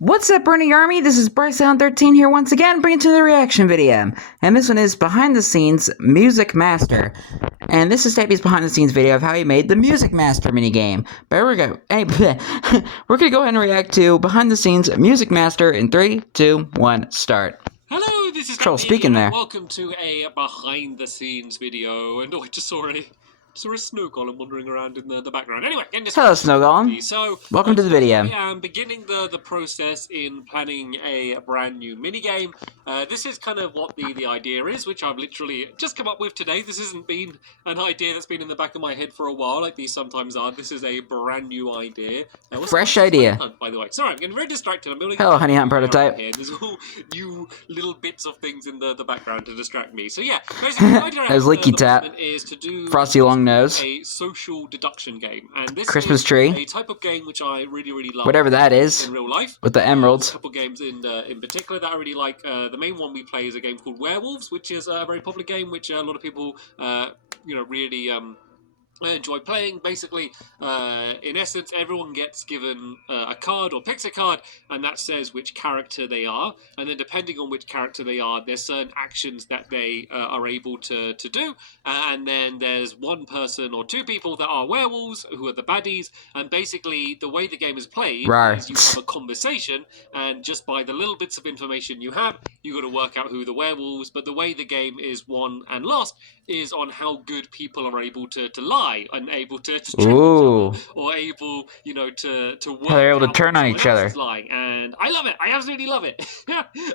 What's up, Burning Army? This is BryceAllen13 here once again, bringing to the reaction video. And this one is Behind the Scenes Music Master. And this is Stampy's behind the scenes video of how he made the Music Master minigame. But here we go. We're gonna go ahead and react to Behind the Scenes Music Master in 3, 2, 1, start. Hello, this is Troll Stampy, speaking there. welcome to a behind the scenes video. And I just saw a snow golem wandering around in the background. Anyway, in this Hello, Snow Golem. So, welcome to the video. I am beginning the process in planning a brand new minigame. This is kind of what the idea is, which I've literally just come up with today. This hasn't been an idea that's been in the back of my head for a while, like these sometimes are. This is a brand new idea. Fresh idea. Hunt, by the way. Sorry, I'm getting very distracted. I'm building. Hello, Honey Hunt prototype. There's all new little bits of things in the background to distract me. So yeah, basically the idea There's Leaky Tap. Is to do Frosty Long Nose. A social deduction game, and this Christmas is tree. a type of game which I really love. Whatever that is. In real life, with the emeralds. A couple games in particular that I really like. The main one we play is a game called Werewolves, which is a very popular game, which a lot of people, really enjoy playing. Basically, in essence, everyone gets given a card or picks a card, and that says which character they are. And then depending on which character they are, there's certain actions that they are able to do. And then there's one person or two people that are werewolves, who are the baddies. And basically, the way the game is played is you have a conversation, and just by the little bits of information you have, you've got to work out who the werewolves. But the way the game is won and lost is on how good people are able to lie and able to trick each other, or able, to work how they're able to turn on each other. Lying. And I love it. I absolutely love it.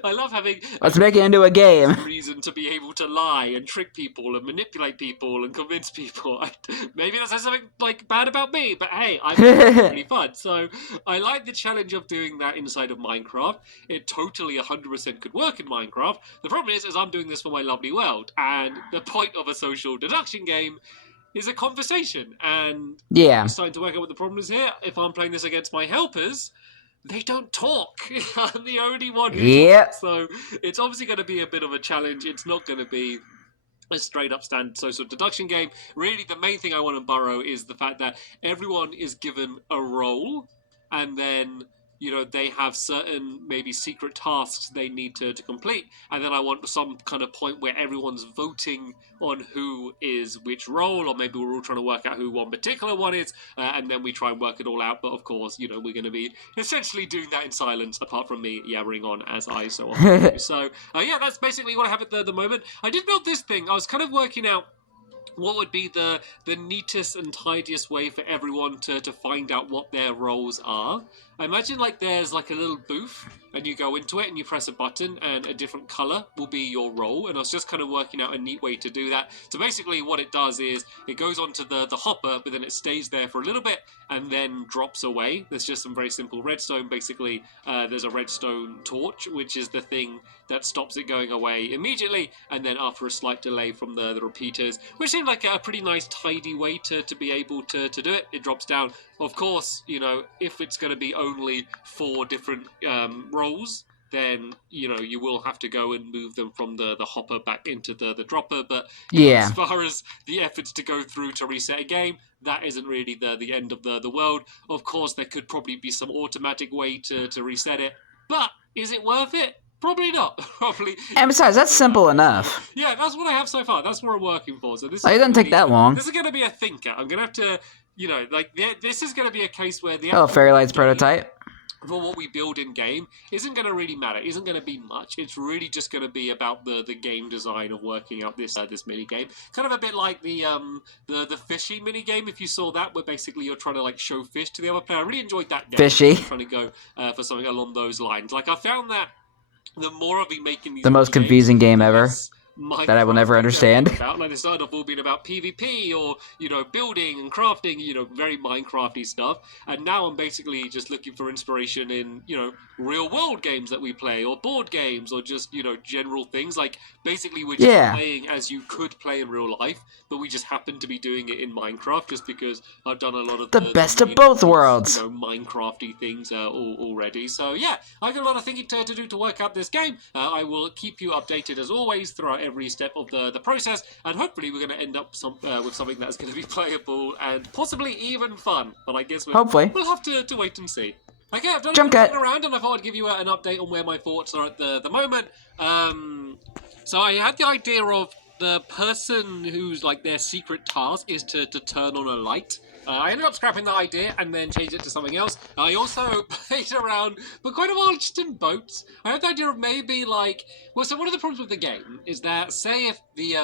I love having. Let's make it into a game. Reason to be able to lie and trick people and manipulate people and convince people. Maybe that says something bad about me, but hey, I think it's really fun. So I like the challenge of doing that inside of Minecraft. It totally 100% could work in Minecraft. The problem is I'm doing this for my lovely world, and the point of a social deduction game is a conversation. And I'm starting to work out what the problem is here. If I'm playing this against my helpers, they don't talk. I'm the only one who talks. So it's obviously going to be a bit of a challenge. It's not going to be a straight up standard social deduction game. Really, the main thing I want to borrow is the fact that everyone is given a role, and then they have certain maybe secret tasks they need to complete, and then I want some kind of point where everyone's voting on who is which role, or maybe we're all trying to work out who one particular one is, and then we try and work it all out. But of course, we're going to be essentially doing that in silence, apart from me yabbering on as I so often do. So yeah, that's basically what I have at the moment. I did build this thing. I was kind of working out what would be the neatest and tidiest way for everyone to find out what their roles are. I imagine there's a little booth, and you go into it and you press a button and a different colour will be your role. And I was just kind of working out a neat way to do that. So basically what it does is it goes onto the hopper, but then it stays there for a little bit and then drops away. There's just some very simple redstone. Basically, there's a redstone torch, which is the thing that stops it going away immediately, and then after a slight delay from the repeaters, which seemed like a pretty nice tidy way to be able to do it. It drops down. Of course, if it's going to be only 4 different roles, then you will have to go and move them from the hopper back into the dropper. But as far as the efforts to go through to reset a game, that isn't really the end of the world. Of course, there could probably be some automatic way to reset it, but is it worth it? Probably not. Probably. And besides, that's simple enough. Yeah, that's what I have so far. That's what I'm working for. So this it doesn't take that long. This is going to be a thinker. I'm going to have to, this is going to be a case where the Fairy Lights prototype. For what we build in game isn't going to really matter. Isn't going to be much. It's really just going to be about the game design of working out this mini game. Kind of a bit like the fishy mini game. If you saw that, where basically you're trying to show fish to the other player. I really enjoyed that game. Fishy. I'm trying to go for something along those lines. I found that the more I've been making these, the most confusing game ever that I will never understand. They started off all being about PvP or, building and crafting, very Minecrafty stuff. And now I'm basically just looking for inspiration in, real world games that we play, or board games, or just, general things. Basically we're just playing as you could play in real life, but we just happen to be doing it in Minecraft just because I've done a lot of the best of both worlds. Minecrafty things already. So yeah, I got a lot of thinking to do to work out this game. I will keep you updated as always throughout every step of the process, and hopefully we're going to end up with something that's going to be playable and possibly even fun. But I guess we'll have to wait and see. Okay, I've done Jump a bit cut. of around, and I thought I'd give you an update on where my thoughts are at the moment. So I had the idea of the person who's like their secret task is to turn on a light. I ended up scrapping that idea and then changed it to something else. I also played around for quite a while just in boats. I had the idea of maybe like, well, so one of the problems with the game is that say if the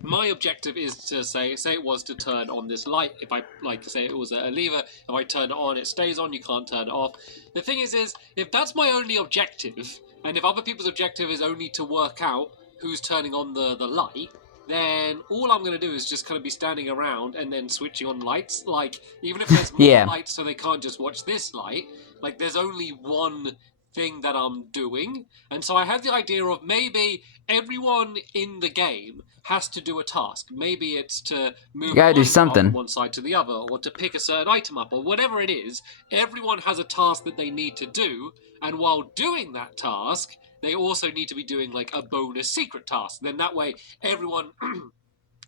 my objective is to say it was to turn on this light. If I like say it was a lever, if I turn it on, it stays on. You can't turn it off. The thing is if that's my only objective, and if other people's objective is only to work out who's turning on the light, then all I'm going to do is just kind of be standing around and then switching on lights. Like even if there's more lights, so they can't just watch this light. Like there's only one thing that I'm doing, and so I had the idea of maybe everyone in the game has to do a task. Maybe it's to move from one side to the other, or to pick a certain item up, or whatever it is. Everyone has a task that they need to do, and while doing that task, they also need to be doing like a bonus secret task. Then that way, everyone.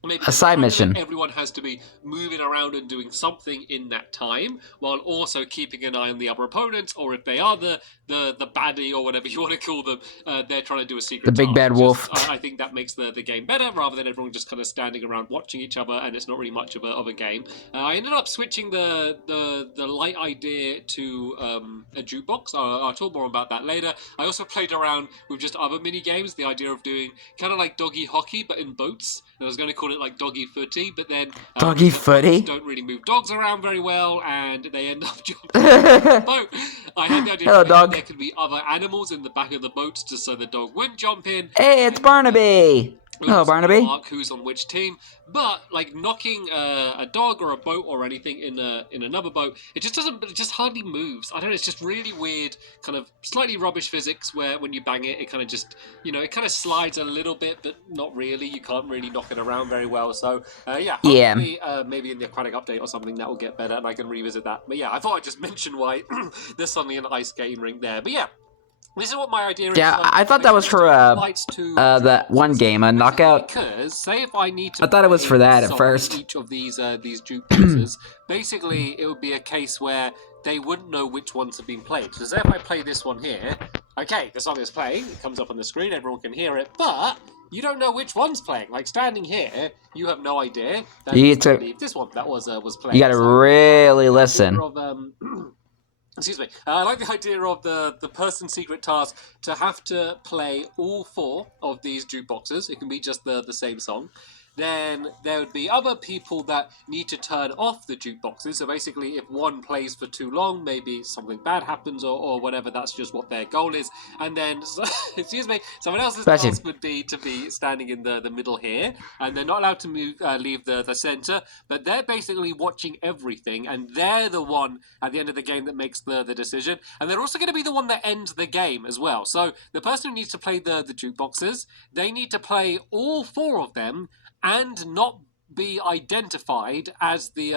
Maybe a side mission. Everyone has to be moving around and doing something in that time, while also keeping an eye on the other opponents, or if they are the baddie or whatever you want to call them, they're trying to do a secret task. The big bad wolf. I think that makes the game better, rather than everyone just kind of standing around watching each other, and it's not really much of a game. I ended up switching the light idea to a jukebox. I'll talk more about that later. I also played around with just other mini games, the idea of doing kind of like doggy hockey, but in boats. And I was going to call it like doggy footy, but then doggy footy don't really move dogs around very well, and they end up jumping in the boat. I had the idea that there could be other animals in the back of the boat, just so the dog wouldn't jump in. Hey, it's Barnaby. Hello, Barnaby. Mark who's on which team, but like knocking a dog or a boat or anything in another boat, it just hardly moves. I don't know. It's just really weird, kind of slightly rubbish physics where when you bang it, it kind of just it kind of slides a little bit, but not really. You can't really knock it around very well. So hopefully, maybe in the aquatic update or something that will get better, and I can revisit that. But yeah, I thought I'd just mention why there's suddenly an ice skating rink there. But yeah. This is what my idea is. Yeah, I thought that was for that one game, a knockout. Because say if I need to, I thought it was for that at first. Each of these jukeboxes, basically it would be a case where they wouldn't know which ones have been played. So say if I play this one here, okay, the song is playing, it comes up on the screen, everyone can hear it, but you don't know which one's playing. Like standing here, you have no idea. You need to leave this one that was playing. You got to really listen. Excuse me. I like the idea of the person's secret task to have to play all 4 of these jukeboxes. It can be just the same song. Then there would be other people that need to turn off the jukeboxes. So basically, if one plays for too long, maybe something bad happens or whatever. That's just what their goal is. And then, excuse me, someone else's task would be to be standing in the middle here. And they're not allowed to leave the center. But they're basically watching everything. And they're the one at the end of the game that makes the decision. And they're also going to be the one that ends the game as well. So the person who needs to play the jukeboxes, they need to play all 4 of them and not be identified as the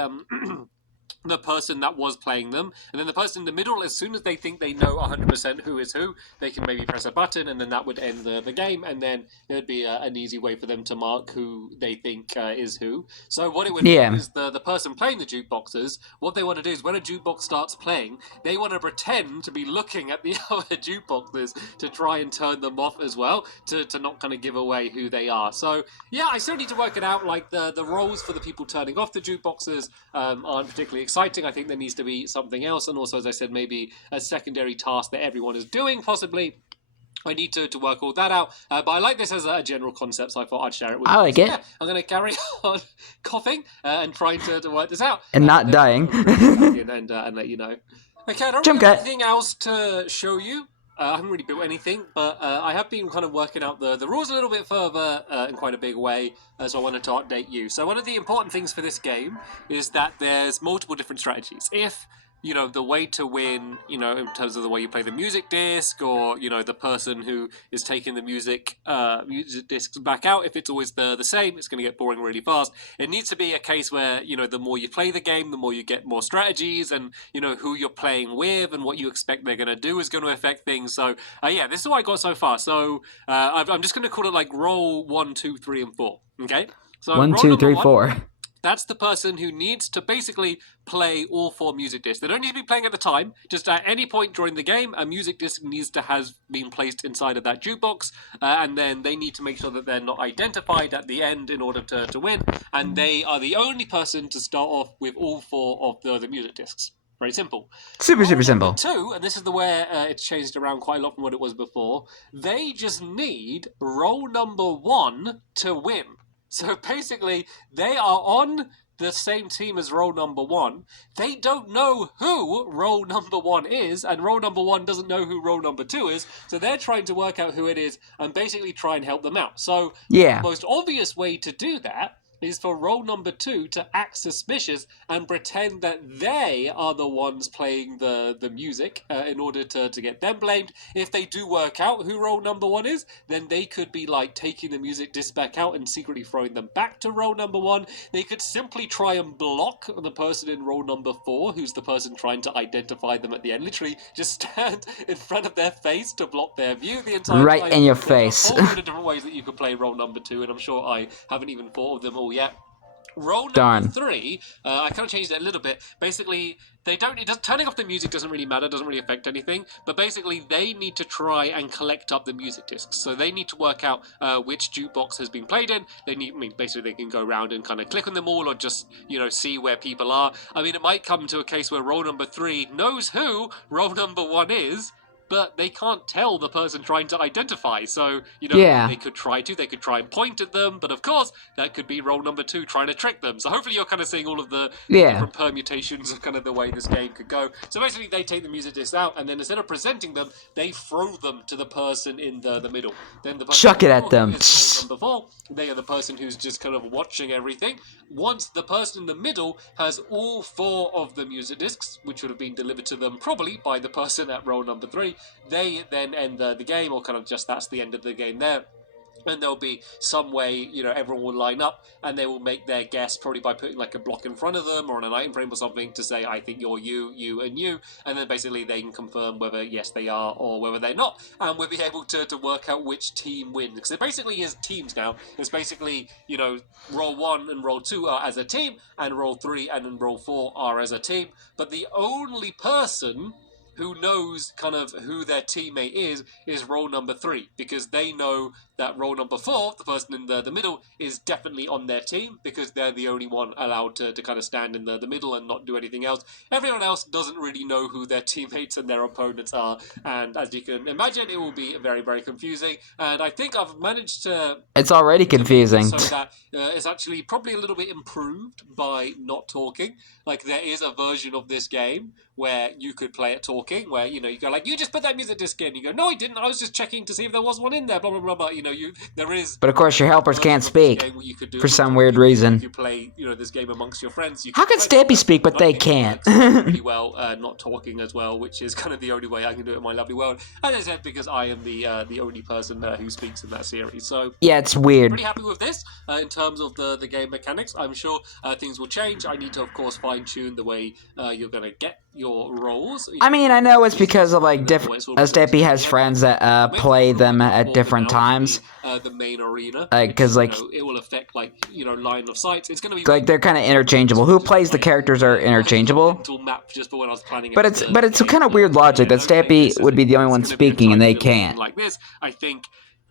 the person that was playing them. And then the person in the middle, as soon as they think they know 100% who is who, they can maybe press a button, and then that would end the game, and then there'd be an easy way for them to mark who they think is who. So what it would do is the person playing the jukeboxes, what they want to do is when a jukebox starts playing, they want to pretend to be looking at the other jukeboxes to try and turn them off as well, to not kind of give away who they are. So yeah, I still need to work it out. Like the roles for the people turning off the jukeboxes aren't particularly exciting. I think there needs to be something else, and also, as I said, maybe a secondary task that everyone is doing, possibly. I need to work all that out, but I like this as a general concept, so I thought I'd share it with you. I like it. Yeah, I'm going to carry on coughing and trying to work this out. And not dying. and let you know. Okay, I don't really have anything else to show you. I haven't really built anything, but I have been kind of working out the rules a little bit further in quite a big way, so I wanted to update you. So one of the important things for this game is that there's multiple different strategies. If the way to win, in terms of the way you play the music disc, or, the person who is taking the music discs back out, if it's always the same, it's going to get boring really fast. It needs to be a case where, the more you play the game, the more you get more strategies, and, who you're playing with and what you expect they're going to do is going to affect things. So, yeah, this is what I got so far. So, I'm just going to call it like roll 1, 2, 3, and 4. Okay? So 1, 2, 3, 4. that's the person who needs to basically play all 4 music discs. They don't need to be playing at the time. Just at any point during the game, a music disc needs to have been placed inside of that jukebox, and then they need to make sure that they're not identified at the end in order to win. And they are the only person to start off with all 4 of the music discs. Very simple. Super simple. Number 2, and this is the where it's changed around quite a lot from what it was before. They just need roll number 1 to win. So basically, they are on the same team as roll number 1. They don't know who roll number 1 is, and roll number 1 doesn't know who roll number 2 is, so they're trying to work out who it is and basically try and help them out. So yeah, the most obvious way to do that is for roll number 2 to act suspicious and pretend that they are the ones playing the music in order to get them blamed. If they do work out who roll number 1 is, then they could be like taking the music disc back out and secretly throwing them back to roll number 1. They could simply try and block the person in roll number 4, who's the person trying to identify them at the end. Literally just stand in front of their face to block their view the entire time. Right in your face. There are 4 different ways that you could play roll number 2, and I'm sure I haven't even thought of them all yet. Roll number 3, I kind of changed it a little bit. Basically, turning off the music doesn't really matter, doesn't really affect anything, but basically they need to try and collect up the music discs. So they need to work out which jukebox has been played in. Basically they can go around and kind of click on them all, or just, see where people are. I mean, it might come to a case where roll number 3 knows who roll number 1 is, but they can't tell the person trying to identify. So, they could try and point at them, but of course, that could be roll number 2 trying to trick them. So hopefully you're kind of seeing all of the different permutations of kind of the way this game could go. So basically, they take the music discs out, and then instead of presenting them, they throw them to the person in the middle. Then the person chuck it at them. Number 4, they are the person who's just kind of watching everything. Once the person in the middle has all 4 of the music discs, which would have been delivered to them probably by the person at roll number 3, they then end the game, or kind of just that's the end of the game there. And there'll be some way, everyone will line up and they will make their guess, probably by putting like a block in front of them or on an item frame or something, to say, I think you're you, and you. And then basically they can confirm whether, yes, they are or whether they're not. And we'll be able to work out which team wins. Because it basically is teams now. It's basically, roll 1 and roll 2 are as a team, and roll 3 and then roll 4 are as a team. But the only person who knows kind of who their teammate is roll number 3, because they know that roll number 4, the person in the middle, is definitely on their team, because they're the only one allowed to kind of stand in the middle and not do anything else. Everyone else doesn't really know who their teammates and their opponents are, and as you can imagine, it will be very, very confusing. And I think I've managed to... It's already confusing. So that it's actually probably a little bit improved by not talking. Like, there is a version of this game where you could play it talking, where, you go like, you just put that music disc in. You go, no, I didn't. I was just checking to see if there was one in there, blah, blah, blah, blah. There is... But of course, your helpers can't speak for some weird reason. If you play, this game amongst your friends... How can Stampy speak, but they can't? Really well, not talking as well, which is kind of the only way I can do it in my lovely world. As I said, because I am the only person who speaks in that series. So yeah, it's weird. Pretty happy with this in terms of the game mechanics. I'm sure things will change. I need to, of course, fine-tune the way you're going to get your rolls. I mean, I know it's because of like different... Stampy has friends that play them at different times. The main arena, because like it will affect like line of sight. It's going to be like they're kind of interchangeable. Who plays the characters are interchangeable. But it's kind of weird logic that Stampy would be the only one speaking and they can't. Like this, I think.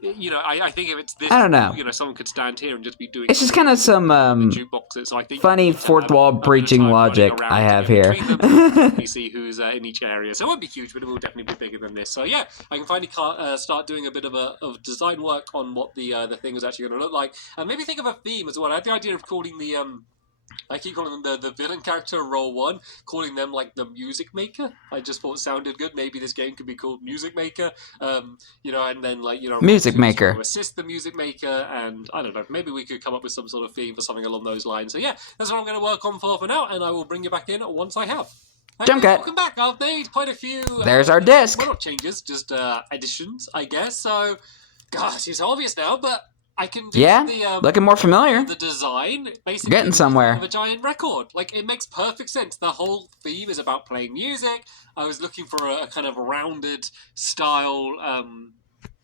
I think if it's this, I don't know. Someone could stand here and just be doing. It's just kind of some jukeboxes. So I think funny fourth wall breaching logic I have here. You see who's in each area, so it won't be huge, but it will definitely be bigger than this. So yeah, I can finally start doing a bit of design work on what the thing is actually going to look like, and maybe think of a theme as well. I had the idea of calling the I keep calling them the villain character roll 1, calling them like the music maker. I just thought it sounded good. Maybe this game could be called Music Maker. And then like Music Maker assist the music maker, and I don't know. Maybe we could come up with some sort of theme for something along those lines. So yeah, that's what I'm going to work on for now, and I will bring you back in once I have. Jump cut. Welcome back. I've made quite a few. There's our disc. Well, not changes, just additions, I guess. So, gosh, it's obvious now, but. I can do looking more familiar. The design, basically, getting somewhere. Of a giant record. Like, it makes perfect sense. The whole theme is about playing music. I was looking for a kind of rounded style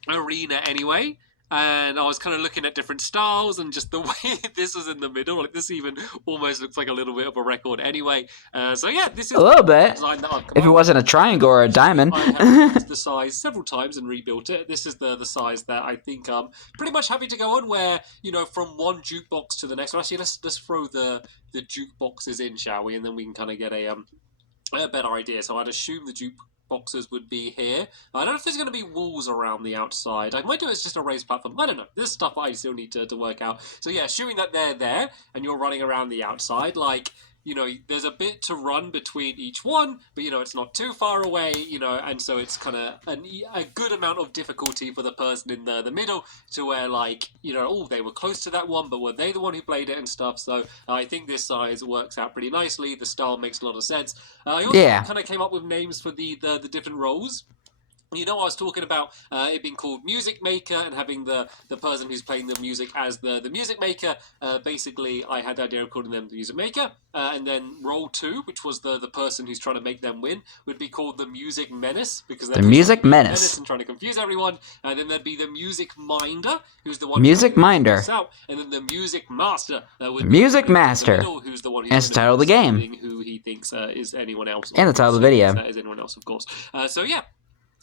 arena anyway. and I was kind of looking at different styles and just the way this was in the middle. Like this even almost looks like a little bit of a record anyway. So yeah, this is A little bit. the design that I've come If it up wasn't a with. triangle or a diamond. I have used the size several times and rebuilt it. This is the size that I think I'm pretty much happy to go on, where, you know, from one jukebox to the next one. Actually, let's throw the jukeboxes in, shall we? And then we can kind of get a better idea. So I'd assume the jukeboxes would be here. I don't know if there's going to be walls around the outside. I might do it as just a raised platform. I don't know. There's stuff I still need to work out. So yeah, assuming that they're there and you're running around the outside, like, you know, there's a bit to run between each one, but, you know, it's not too far away, you know, and so it's kind of a good amount of difficulty for the person in the middle, to where, like, you know, oh, they were close to that one, but were they the one who played it and stuff? So I think this size works out pretty nicely. The style makes a lot of sense. I also kind of came up with names for the different roles. You know, I was talking about it being called Music Maker and having the person who's playing the music as the music maker. Basically, I had the idea of calling them the music maker. And then role 2, which was the person who's trying to make them win, would be called the Music Menace, because they're the Music Menace and trying to confuse everyone. And then there'd be the Music Minder, who's the one Music Minder. Out. And then the Music Master would Music Master. Who's the one who's and it's the title of the game. Who he thinks is anyone else. And the title of the video. Is anyone else, of course. So yeah.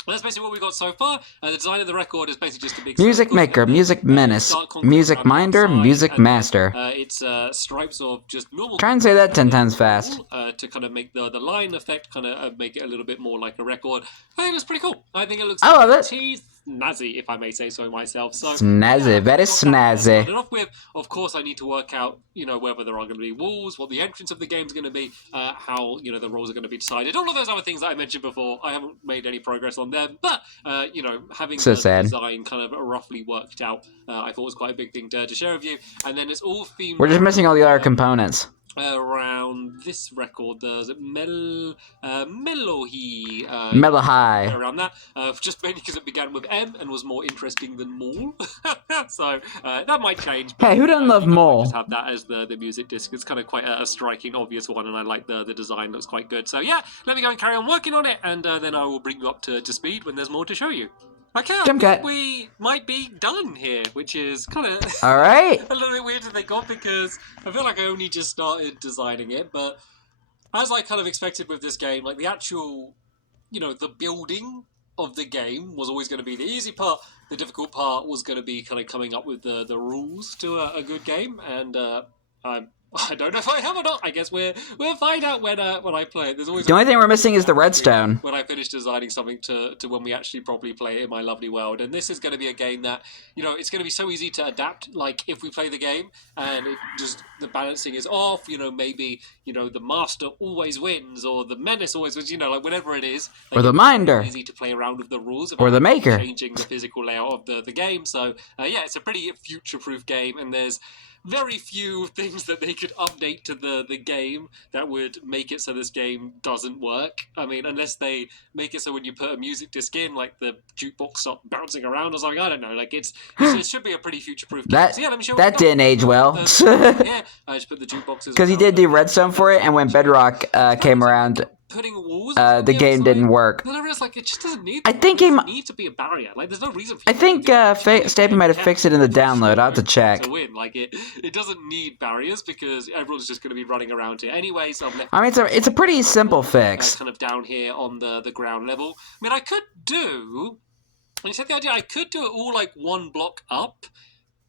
That's basically what we got so far. The design of the record is basically just a big Music Maker, Music Menace, Music Minder, Music Master. It's stripes of just normal. Try and say that 10 times fast. To kind of make the line effect, kind of make it a little bit more like a record. I think it's pretty cool. I think it looks. I love it. Snazzy, if I may say so myself. So snazzy, very snazzy. Off with, of course, I need to work out, you know, whether there are going to be walls, what the entrance of the game is going to be, how, you know, the roles are going to be decided. All of those other things that I mentioned before, I haven't made any progress on them, but you know, having the design kind of roughly worked out, I thought was quite a big thing to share with you. And then it's all themed. We're just missing all the other components. Around this record, there's Melohi. Melohai. Around that, just mainly because it began with M and was more interesting than Mole. So that might change. But, hey, who doesn't love Mole? Just have that as the music disc. It's kind of quite a striking, obvious one, and I like the design. Looks quite good. So yeah, let me go and carry on working on it, and then I will bring you up to speed when there's more to show you. Okay, I think we might be done here, which is kind of all right. A little bit weird to think of, because I feel like I only just started designing it, but as I kind of expected with this game, like the actual, you know, the building of the game was always going to be the easy part. The difficult part was going to be kind of coming up with the rules to a good game, and I don't know if I have or not. I guess we'll find out when I play it. There's always the only thing we're missing is the redstone. When I finish designing something to when we actually properly play it in my lovely world. And this is going to be a game that, you know, it's going to be so easy to adapt. Like if we play the game and it just the balancing is off, you know, maybe, you know, the master always wins or the menace always wins, you know, like whatever it is. Like, or the minder. It's easy to play around with the rules. Or the maker. Changing the physical layout of the game. So yeah, it's a pretty future-proof game, and there's very few things that they could update to the game that would make it so this game doesn't work. I mean, unless they make it so when you put a music disc in, like the jukebox stops bouncing around or something. I don't know. Like it should be a pretty future-proof game. So yeah, let me show that didn't age well. Yeah, I just put the jukeboxes. Because he did do redstone for it, and when Bedrock came around, putting walls the game didn't work. Then I realized, like, it just doesn't need. I think he need to be a barrier. Like, there's no reason. I think Stampy might have fixed it in the download. I'll have to check. To win, like it doesn't need barriers because everyone's just going to be running around here anyway. So I've left. I mean, it's a pretty simple fix. Kind of down here on the ground level. I mean, I could do. And you said the idea, I could do it all like one block up.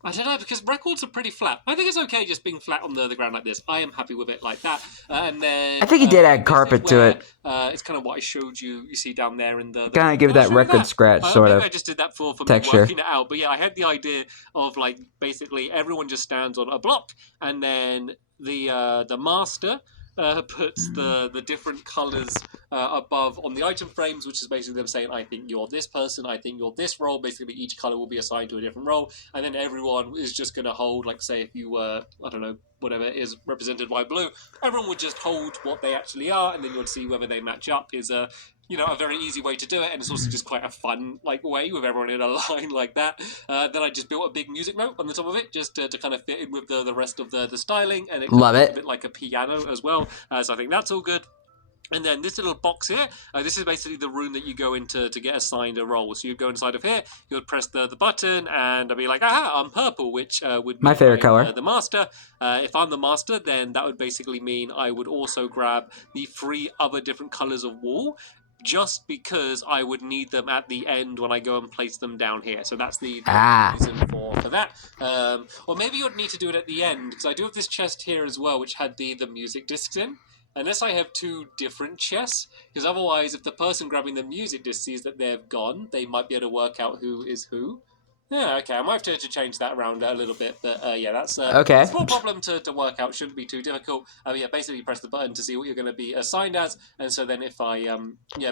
I don't know, because records are pretty flat. I think it's okay just being flat on the ground like this. I am happy with it like that. And then I think he did add carpet to it. It's kind of what I showed you. You see down there in the kind of give that record scratch sort of. I just did that for texture. Me working it out. But yeah, I had the idea of like basically everyone just stands on a block, and then the master puts the different colours above on the item frames, which is basically them saying, I think you're this person, I think you're this role. Basically, each colour will be assigned to a different role, and then everyone is just going to hold, like, say, if you were, I don't know, whatever is represented by blue, everyone would just hold what they actually are, and then you would see whether they match up. Is a very easy way to do it, and it's also just quite a fun way with everyone in a line like that. Then I just built a big music note on the top of it, just to kind of fit in with the rest of the styling, and it love it. A bit like a piano as well. So I think that's all good. And then this little box here, this is basically the room that you go into to get assigned a role. So you'd go inside of here, you would press the button, and I'd be like, aha, I'm purple, which would My mean favorite I'm color. the master. If I'm the master, then that would basically mean I would also grab the 3 other different colors of wall, just because I would need them at the end when I go and place them down here. So that's the reason for that. Or maybe you'd need to do it at the end, because I do have this chest here as well, which had the music discs in. Unless I have 2 different chests, because otherwise, if the person grabbing the music disc sees that they've gone, they might be able to work out who is who. Yeah, okay, I might have to change that around a little bit, but yeah, that's Okay. a small problem to work out. Shouldn't be too difficult. Yeah, basically press the button to see what you're going to be assigned as, and so then if I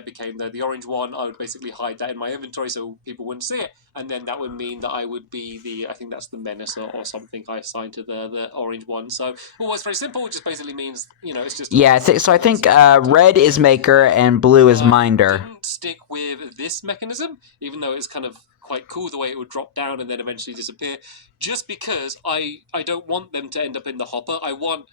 became the orange one, I would basically hide that in my inventory so people wouldn't see it, and then that would mean that I would be I think that's the menace or something I assigned to the orange one. So it's very simple. It just basically means it's just so I think red is maker and blue is minder. Didn't stick with this mechanism, even though it's kind of quite cool the way it would drop down and then eventually disappear, just because I don't want them to end up in the hopper. I want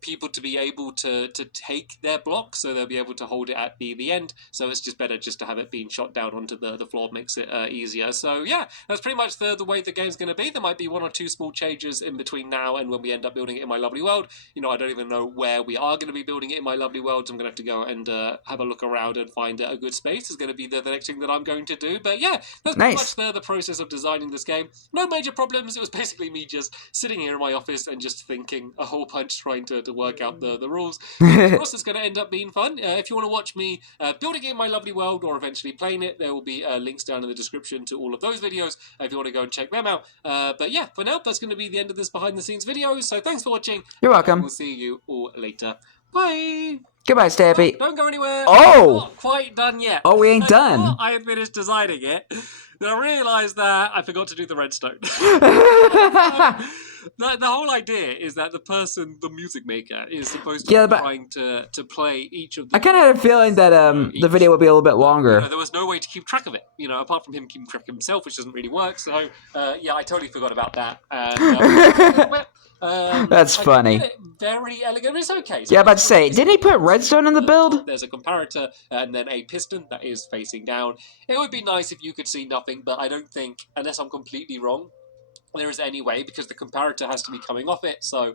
people to be able to take their block, so they'll be able to hold it at the end. So it's just better just to have it being shot down onto the floor, makes it easier. So yeah, that's pretty much the way the game's going to be. There might be 1 or 2 small changes in between now and when we end up building it in my lovely world. I don't even know where we are going to be building it in my lovely world, so I'm going to have to go and have a look around and find a good space. Is going to be the next thing that I'm going to do. But yeah, that's pretty much the process of designing this game. No major problems. It was basically me just sitting here in my office and just thinking a whole bunch, trying to work out the rules. Of course, it's going to end up being fun. If you want to watch me building it in my lovely world or eventually playing it, there will be links down in the description to all of those videos if you want to go and check them out. But yeah, for now, that's going to be the end of this behind the scenes video. So thanks for watching. You're welcome. We'll see you all later. Bye. Goodbye, Stampy. Don't go anywhere. Oh! Not quite done yet. Oh, we ain't done. I had finished designing it. Then I realised that I forgot to do the redstone. The whole idea is that the music maker, is supposed to be trying to play each of the... I kind of had a feeling that the video would be a little bit longer. There was no way to keep track of it, apart from him keeping track of himself, which doesn't really work. So, yeah, I totally forgot about that. And, that's funny. It very elegant. It's okay. So yeah, about to say, didn't he put redstone in the build? There's a comparator and then a piston that is facing down. It would be nice if you could see nothing, but I don't think, unless I'm completely wrong, there is any way, because the comparator has to be coming off it. So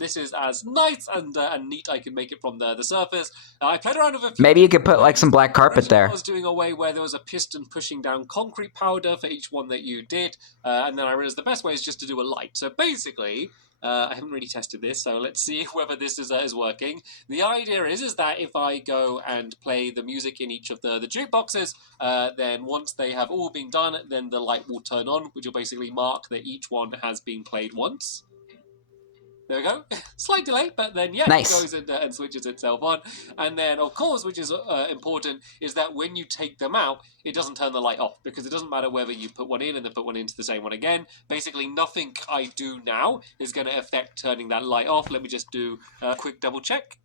this is as nice and neat I can make it from the surface. I played around with a few. Maybe you could put like some black carpet there. I was doing a way where there was a piston pushing down concrete powder for each one that you did, and then I realized the best way is just to do a light. So basically, I haven't really tested this, so let's see whether this is working. The idea is that if I go and play the music in each of the jukeboxes, then once they have all been done, then the light will turn on, which will basically mark that each one has been played once. There we go. Slight delay, but then, yeah, nice. It goes and switches itself on. And then, of course, which is important, is that when you take them out, it doesn't turn the light off, because it doesn't matter whether you put one in and then put one into the same one again. Basically, nothing I do now is going to affect turning that light off. Let me just do a quick double check.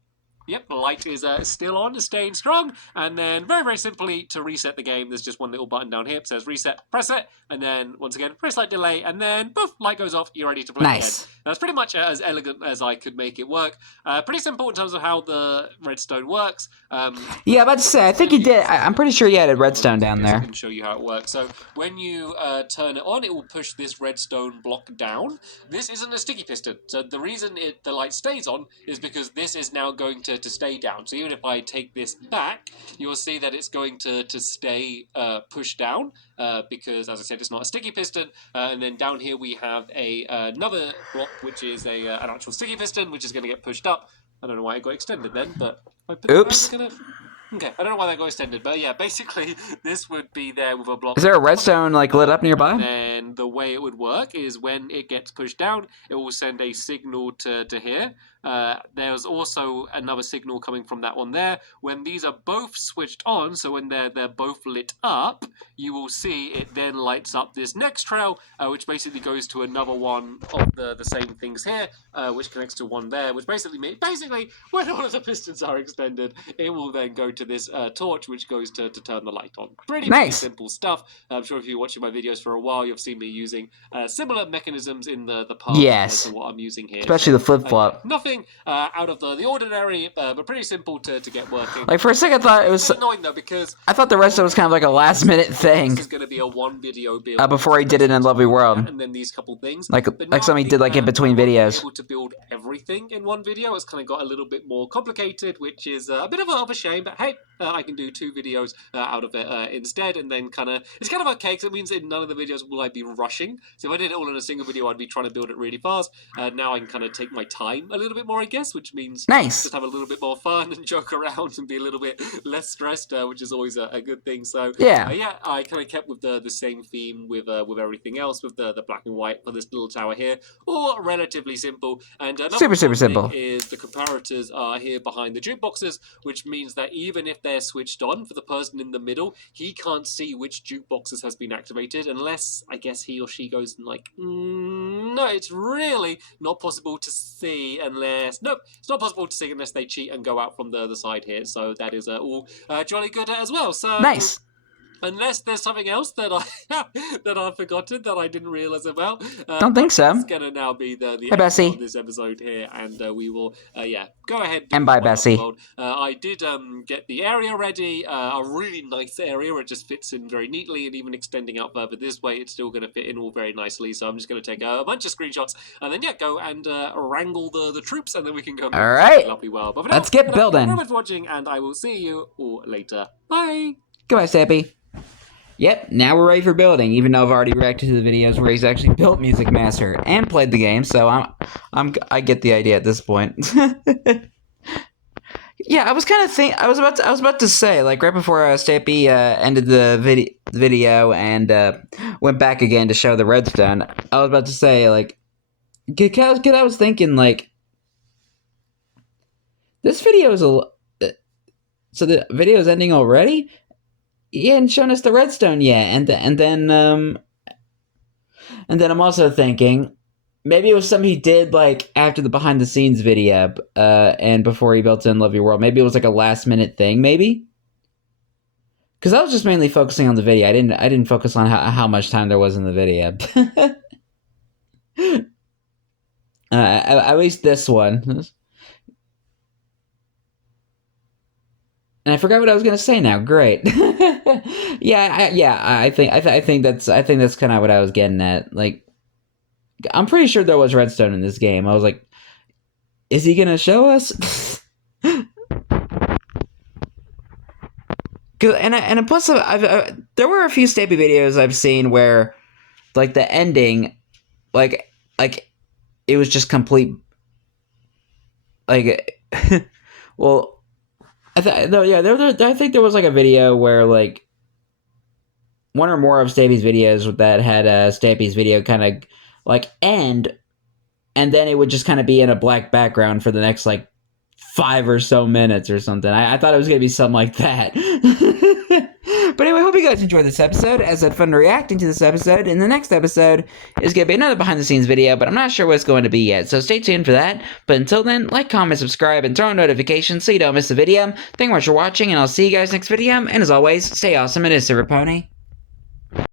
Yep, the light is still on, staying strong. And then, very, very simply, to reset the game, there's just one little button down here. It says reset, press it, and then, once again, very slight delay, and then, poof, light goes off, you're ready to play again. That's pretty much as elegant as I could make it work. Pretty simple in terms of how the redstone works. Yeah, about to say, I think you did. I'm pretty sure you added redstone down there. I can show you how it works. So when you turn it on, it will push this redstone block down. This isn't a sticky piston. So the reason the light stays on is because this is now going to stay down. So even if I take this back, you'll see that it's going to stay pushed down. Because, as I said, it's not a sticky piston. And then down here we have another block, which is an actual sticky piston, which is going to get pushed up. I don't know why it got extended then, but... Oops. Okay, I don't know why that got extended, but yeah, basically, this would be there with a block. Is there a redstone, like, lit up nearby? And the way it would work is when it gets pushed down, it will send a signal to here. There's also another signal coming from that one there. When these are both switched on, so when they're both lit up, you will see it then lights up this next trail, which basically goes to another one of the same things here, which connects to one there, which basically means, when all of the pistons are extended, it will then go to this torch, which goes to turn the light on. Pretty simple stuff. I'm sure if you're watching my videos for a while, you've seen me using similar mechanisms in the past to what I'm using here. Especially the flip-flop. Nothing nothing out of the ordinary, but pretty simple to get working. Like, for a second I thought it was... It's annoying, though, because... I thought the redstone was kind of like a last-minute thing. This is going to be a one-video build. Before he did it in Lovely World. And then these couple things. Like something he did, like, in between videos. Able to build everything in one video. It's kind of got a little bit more complicated, which is a bit of a shame, but hey, I can do 2 videos out of it instead, and then it's kind of okay, because it means in none of the videos will I be rushing. So if I did it all in a single video, I'd be trying to build it really fast. Now I can kind of take my time a little bit more, I guess, which means nice. Just have a little bit more fun and joke around and be a little bit less stressed, which is always a good thing. So yeah, I kind of kept with the same theme with everything else, with the black and white for this little tower here, all relatively simple. And another super simple is the comparators are here behind the jukeboxes, which means that even if they're switched on for the person in the middle, he can't see which jukeboxes has been activated unless, I guess, he or she goes and like, no, it's really not possible to see unless, nope, it's not possible to see unless they cheat and go out from the other side here. So that is all jolly good as well. So nice. Unless there's something else that I've forgotten that I didn't realize about. Don't think so. It's gonna now be the hey, Bessie. Of this episode here, and we will go ahead. And bye, Bessie. I did get the area ready, a really nice area. It just fits in very neatly, and even extending out further this way, it's still going to fit in all very nicely. So I'm just going to take a bunch of screenshots, and then go and wrangle the troops, and then we can go. All right. Lovely well. But let's get building. Thank you very much for watching, and I will see you all later. Bye. Goodbye, Stampy. Yep, now we're ready for building, even though I've already reacted to the videos where he's actually built Music Master and played the game, so I get the idea at this point. Yeah, I was about to say, like, right before Stampy ended the video and went back again to show the redstone, I was about to say, like, cause I was thinking, like, this video is so the video is ending already? He hadn't shown us the redstone yet, and then I'm also thinking maybe it was something he did like after the behind the scenes video, and before he built in Love Your World. Maybe it was like a last minute thing, maybe. Because I was just mainly focusing on the video. I didn't focus on how much time there was in the video. At least this one. And I forgot what I was gonna say now. Great. I think that's kind of what I was getting at. Like, I'm pretty sure there was redstone in this game. I was like, is he gonna show us? And plus, there were a few Stampy videos I've seen where, like, the ending, like it was just complete. Like, well. I think there was like a video where like one or more of Stampy's videos that had Stampy's video kind of like end, and then it would just kind of be in a black background for the next like 5 or so minutes or something. I thought it was gonna be something like that. But anyway, I hope you guys enjoyed this episode, as I had fun reacting to this episode. And the next episode is going to be another behind-the-scenes video, but I'm not sure what it's going to be yet, so stay tuned for that. But until then, like, comment, subscribe, and throw on notifications so you don't miss a video. Thank you much for watching, and I'll see you guys next video. And as always, stay awesome, and it's Silver Pony.